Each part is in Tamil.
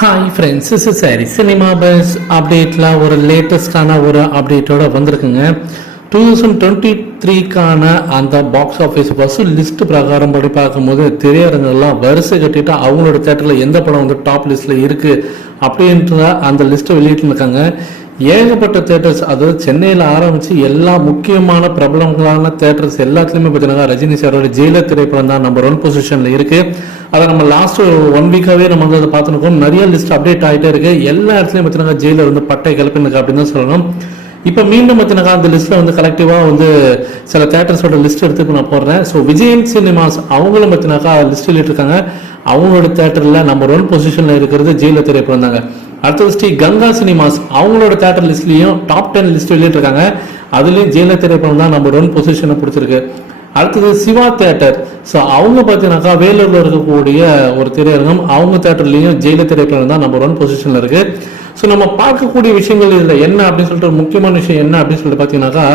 ஹாய் ஃப்ரெண்ட்ஸ், இஸ் சரி சினிமா பஸ் அப்டேட்டில் ஒரு லேட்டஸ்டான ஒரு அப்டேட்டோட வந்திருக்குங்க. 2023க்கான அந்த பாக்ஸ் ஆஃபீஸ் வசூல் லிஸ்ட் பிரகாரம் படி பார்க்கும்போது திரையரங்கெல்லாம் வரிசை கட்டிட்டு அவங்களோட தேட்டரில் எந்த படம் வந்து டாப் லிஸ்ட்டில் இருக்குது அப்படின்ற அந்த லிஸ்ட்டை வெளியிட்டுருக்காங்க. ஏகப்பட்ட தேட்டர்ஸ், அதாவது சென்னையில் ஆரம்பித்து எல்லா முக்கியமான பிரபலங்களான தேட்டர்ஸ் எல்லாத்துலேயுமே பார்த்தீங்கன்னா ரஜினி சாரோட ஜெயிலர் திரைப்படம் தான் நம்பர் 1 பொசிஷனில் இருக்குது. அதை நம்ம லாஸ்ட் 1 வீக்காகவே நம்ம வந்து அதை பார்த்துருக்கோம். நிறைய லிஸ்ட் அப்டேட் ஆகிட்டே இருக்கு. எல்லா இடத்துலையும் பார்த்தீங்கன்னா ஜெயிலர் வந்து பட்டை கிளப்பினுக்கு அப்படின்னு தான் சொல்லணும். இப்போ மீண்டும் பார்த்தீங்கன்னா அந்த லிஸ்ட்டில் வந்து கலெக்டிவாக வந்து சில தேட்டர்ஸோட லிஸ்ட் எடுத்து நான் போடுறேன். ஸோ விஜயன் சினிமாஸ் அவங்களும் பார்த்தீங்கன்னாக்கா லிஸ்ட் வெளியிட்டிருக்காங்க. அவங்களோட தேட்டரில் நம்பர் 1 பொசிஷனில் இருக்கிறது ஜெயிலர் திரைப்படம் தாங்க. அடுத்தது ஸ்ரீ கங்கா சினிமாஸ் அவங்களோட தேட்டர் லிஸ்ட்லையும் டாப் 10 லிஸ்ட் வெளியிட்டிருக்காங்க. அதுலேயும் ஜெயிலர் திரைப்படம் தான் நம்பர் 1 பொசிஷனை பிடிச்சிருக்கு. அடுத்தது சிவா தேட்டர். ஸோ அவங்க பார்த்தீங்கன்னாக்கா வேலூரில் இருக்கக்கூடிய ஒரு திரையரங்கம், அவங்க தேட்டர்லையும் ஜெயிலர் திரைப்படம் தான் நம்பர் 1 பொசிஷனில் இருக்கு. ஸோ நம்ம பார்க்கக்கூடிய விஷயங்கள் இதில் என்ன அப்படின்னு சொல்லிட்டு ஒரு முக்கியமான விஷயம் என்ன அப்படின்னு சொல்லிட்டு பார்த்தீங்கன்னாக்கா,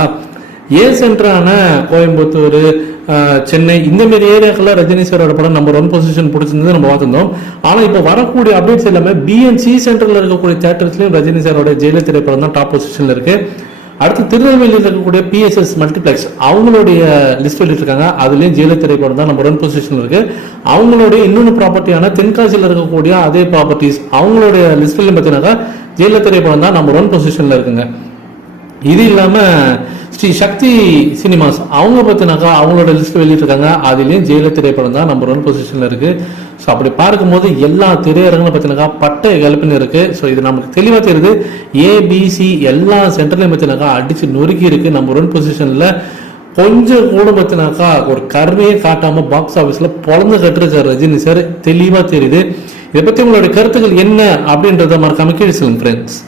ஏ சென்டரான கோயம்புத்தூர், சென்னை இந்த மாதிரி ஏரியாக்கெல்லாம் ரஜினி சாரோட படம் நம்பர் 1 பொசிஷன் பிடிச்சிருந்து நம்ம பார்த்துருந்தோம். ஆனால் இப்போ வரக்கூடிய அப்டேட்ஸ் எல்லாமே பிஎன்சி சென்டரில் இருக்கக்கூடிய தேட்டர்ஸ்லையும் ரஜினி சாரோட ஜெயிலர் திரைப்படம் தான் டாப் பொசிஷனில் இருக்கு. அடுத்து திருநெல்வேலியில் இருக்கக்கூடிய பிஎஸ்எஸ் மல்டிபிளெக்ஸ் அவங்களுடைய லிஸ்ட் வெளியிட்டிருக்காங்க. அதுலேயும் ஜெயிலர் திரைப்படம் தான் நம்பர் 1 பொசிஷனில் இருக்கு. அவங்களுடைய இன்னொன்று ப்ராப்பர்ட்டியான தென்காசியில் இருக்கக்கூடிய அதே ப்ராப்பர்ட்டிஸ் அவங்களுடைய லிஸ்ட்லையும் பார்த்தீங்கன்னாக்கா ஜெயிலர் திரைப்படம் தான் நம்பர் 1 பொசிஷனில் இருக்குங்க. இது இல்லாமல் ஸ்ரீ சக்தி சினிமாஸ் அவங்க பார்த்தினாக்கா அவங்களோட லிஸ்ட் வெளியிட்டிருக்காங்க. அதுலேயும் ஜெயிலர் திரைப்படம் தான் நம்பர் 1 பொசிஷனில் இருக்குது. ஸோ அப்படி பார்க்கும்போது எல்லா திரையரங்களும் பார்த்தினாக்கா பட்டை கிளப்பின்னு இருக்குது. ஸோ இது நமக்கு தெளிவாக தெரியுது. ஏபிசி எல்லா சென்டர்லையும் பார்த்தினாக்கா அடித்து நொறுக்கி இருக்குது. நம்பர் 1 பொசிஷனில் கொஞ்சம் கூட பார்த்தினாக்கா ஒரு கருணையே காட்டாமல் பாக்ஸ் ஆஃபீஸில் பொழந்து கட்டுருக்கார் ரஜினி சார், தெளிவாக தெரியுது. இதை பற்றி உங்களுடைய கருத்துக்கள் என்ன அப்படின்றத மறக்காம கீழே சொல்லுங்க ஃப்ரெண்ட்ஸ்.